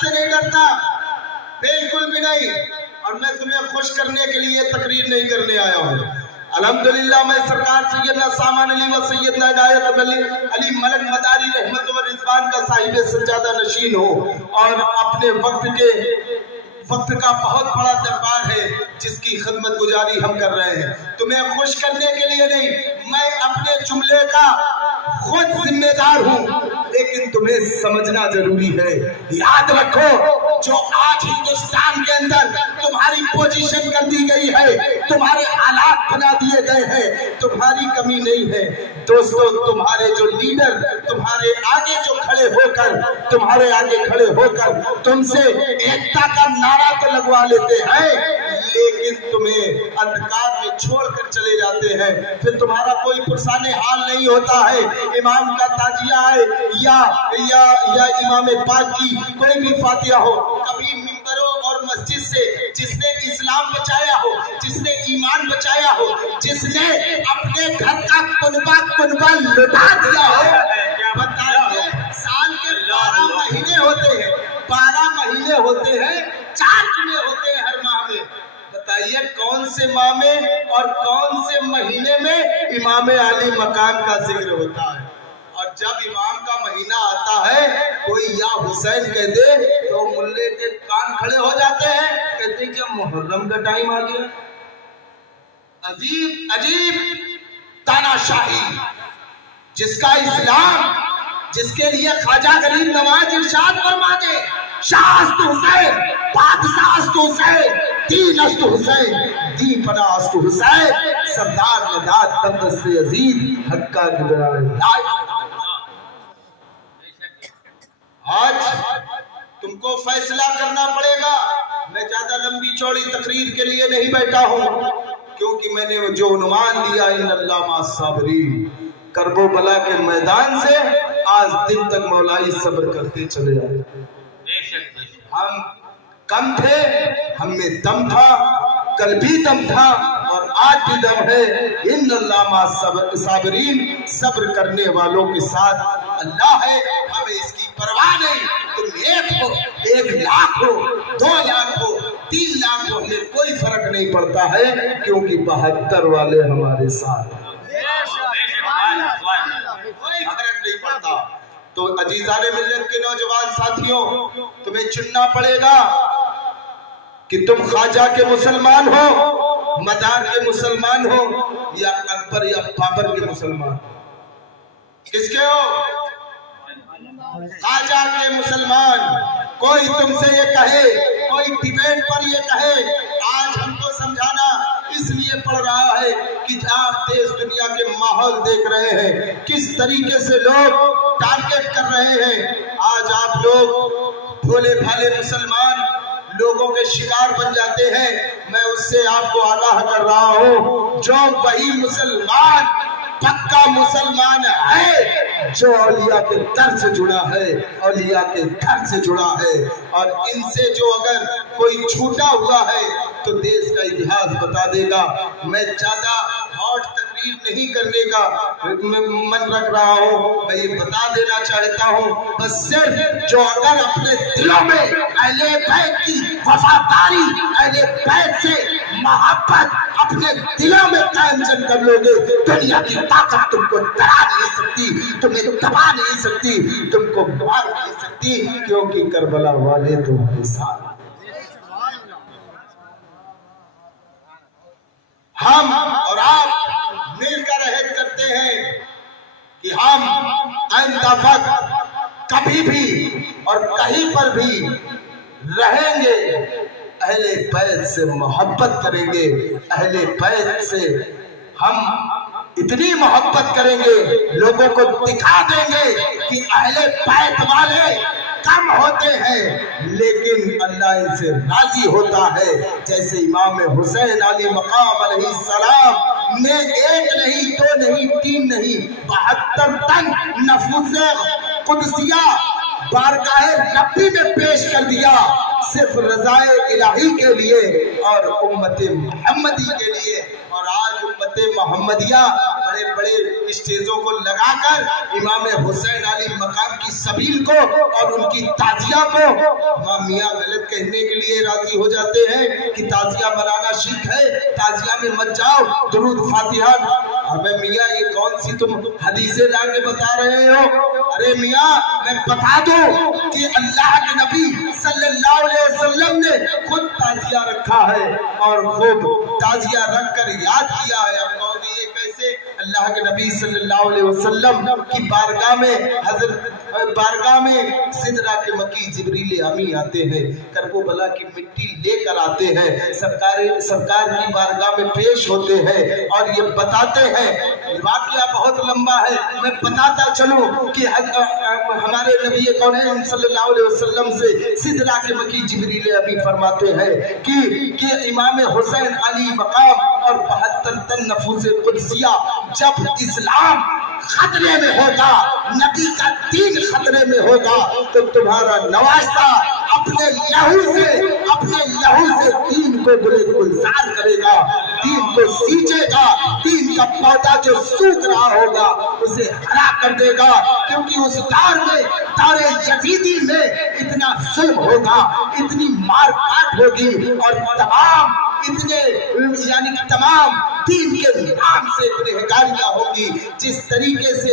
से नहीं डरता, बिल्कुल भी नहीं। और मैं तुम्हें खुश करने के लिए तकरीर नहीं करने आया हूँ। अल्हम्दुलिल्लाह मैं सरकार सैयदना सामान अली व सैयदना इनायत अली मलक मदारी रहमत व रिजवान का साहिब सज्जादा नशीन हो, और अपने वक्त का बहुत बड़ा दरबार है जिसकी खिदमत गुजारी हम कर रहे हैं। तुम्हें खुश करने के लिए नहीं, मैं अपने जुमले का खुद जिम्मेदार हूँ, लेकिन तुम्हें समझना जरूरी है। याद रखो, जो आज हिंदुस्तान के अंदर तुम्हारी पोजीशन कर दी गई है, तुम्हारे हालात बना दिए गए हैं, तुम्हारी कमी नहीं है दोस्तों। तुम्हारे जो लीडर तुम्हारे आगे जो तुम्हारे आगे खड़े होकर तुमसे एकता का नारा तो लगवा लेते हैं, लेकिन तुम्हें अंधकार में छोड़कर चले जाते हैं। फिर तुम्हारा कोई पुरसाने हाल नहीं होता है। इमाम का ताजिया है या इमाम पाक की कोई भी फातिहा हो, कभी मिंबरों और मस्जिद से जिसने इस्लाम बचाया हो, जिसने ईमान बचाया हो, जिसने अपने घर का कुनबा लुटा दिया हो, बताइए साल के 12 महीने होते हैं, 12 महीने होते हैं, 4 महीने होते हैं हर माह में। बताइए कौन से माह में और कौन से महीने में इमाम आली मकाम का जिक्र होता है। और जब इमाम का महीना आता है, कोई या हुसैन कह दे तो मुल्ले के कान खड़े हो जाते हैं, कहते हैं कि मुहर्रम का टाइम आ गया। अजीब तानाशाही, जिसका इस्लाम, जिसके लिए ख्वाजा गरीब नवाज इरशाद फरमा दे, शाहस्त हुसैन, बादशाहस्त हुसैन, दीनस्त हुसैन, दीपनास्त हुसैन, सरदार नदात तबदस्त अजीज हक्का की। आज तुमको फैसला करना पड़ेगा। मैं ज्यादा लंबी चौड़ी तकरीर के लिए नहीं बैठा हूँ, क्योंकि मैंने जो उन्वान दिया इन्नल्लाह मास साबिरीन, करबो बला के मैदान से आज दिन तक मौलाई सब्र करते चले आए। हम कम थे, हम में दम था, कल भी दम था और आज भी दम है। इन्नल्लाह मास साबिरीन, सब्र करने वालों के साथ अल्लाह है, हमें इसकी परवाह नहीं। तुम 1 हो, 1 लाख हो, 2 लाख हो, 3 लाख हो, हमें कोई फर्क नहीं पड़ता है, क्योंकि 72 वाले हमारे साथ, कोई फर्क नहीं पड़ता। तो अजीजाने मिल्लत के नौजवान साथियों, तुम्हें चुनना पड़ेगा कि तुम ख्वाजा के मुसलमान हो, मदार के मुसलमान हो, या अकबर या बाबर के मुसलमान। किसके हो? ख्वाजा के मुसलमान। कोई तुमसे ये कहे, कोई डिबेट पर ये कहे, आज हमको समझाना इसलिए पड़ रहा है कि आप देश दुनिया के माहौल देख रहे हैं, किस तरीके से लोग टारगेट कर रहे हैं। आज आप लोग भोले भाले मुसलमान लोगों के शिकार बन जाते हैं। मैं उससे आपको आगाह कर रहा हूँ, जो वही मुसलमान पक्का मुसलमान है जो औलिया के दर से जुड़ा है, औलिया के घर से जुड़ा है। और इनसे जो अगर कोई छूटा हुआ है तो देश का इतिहास बता देगा। मैं ज्यादा हॉट तकरीर नहीं करने का मन रख रहा हूँ, मैं ये बता देना चाहता हूँ, बस सिर्फ जो अगर अपने दिलों में अहले बैत की वफादारी, अहले बैत से मोहब्बत अपने दिलों में कायम कर लोगे, दुनिया की ताकत तुमको डरा नहीं सकती, तुम्हें दबा नहीं सकती, तुमको मार नहीं सकती, क्योंकि करबला वाले तुम्हारे साथ। हम और आप मिलकर अहद करते हैं कि हम आइंदा वक्त कभी भी और कहीं पर भी रहेंगे, अहले बैत से मोहब्बत करेंगे, अहले बैत से हम इतनी मोहब्बत करेंगे, लोगों को दिखा देंगे कि अहले बैत वाले कम होते हैं लेकिन अल्लाह इनसे राजी होता है। जैसे इमाम हुसैन अली मकाम अलैहिस्सलाम ने 1 नहीं 2 नहीं 3 नहीं 72 टन नफूसे कुदसिया बारगाहे रब्बी में पेश कर दिया, सिर्फ रज़ाए इलाही के लिए और उम्मत मोहम्मदी के लिए। और आज उम्मत मोहम्मदिया बड़े बड़े स्टेजों को लगाकर इमाम हुसैन अली मकाम की सबील को और उनकी ताजिया को इमाम मियाँ गलत कहने के लिए राजी हो जाते हैं कि ताजिया बनाना शिर्क है, ताजिया में मत जाओ, दुरूद फातिहा। अबे मियाँ ये कौन सी तुम हदीसें लाके बता रहे हो? अरे मियाँ मैं बता दूं कि अल्लाह के नबी सल्लल्लाहु अलैहि वसल्लम ने खुद ताजिया रखा है और खुद ताजिया रख कर याद किया है। अब कहोगे ये कैसे? अल्लाह के नबी सल्लल्लाहु अलैहि वसल्लम की बारगाह में सिदरा के मकी जिब्रील अमी आते हैं, करबला की मिट्टी लेकर आते हैं, सरकार की बारगाह में पेश होते हैं और ये बताते हैं। वाकया बहुत लंबा है, मैं बताता चलूं कि हमारे नबी कौन सल्लल्लाहु अलैहि वसल्लम से सिदरा के मकी जिब्रील अमी फरमाते हैं कि इमाम हुसैन अली मकाम और 72 तन नफूस कुदसिया जब इस्लाम खतरे में होगा, नबी का दीन खतरे में होगा, तो तुम्हारा नवासा अपने लहू से दीन को गुलजार करेगा, दीन को सींचेगा, दीन का पौधा जो सूख रहा होगा उसे हरा कर देगा। क्योंकि उस दौर यजीदी में इतना जुल्म होगा, इतनी मार काट होगी और तमाम दीन के नाम से गुनहगारियां होगी। जिस तरीके से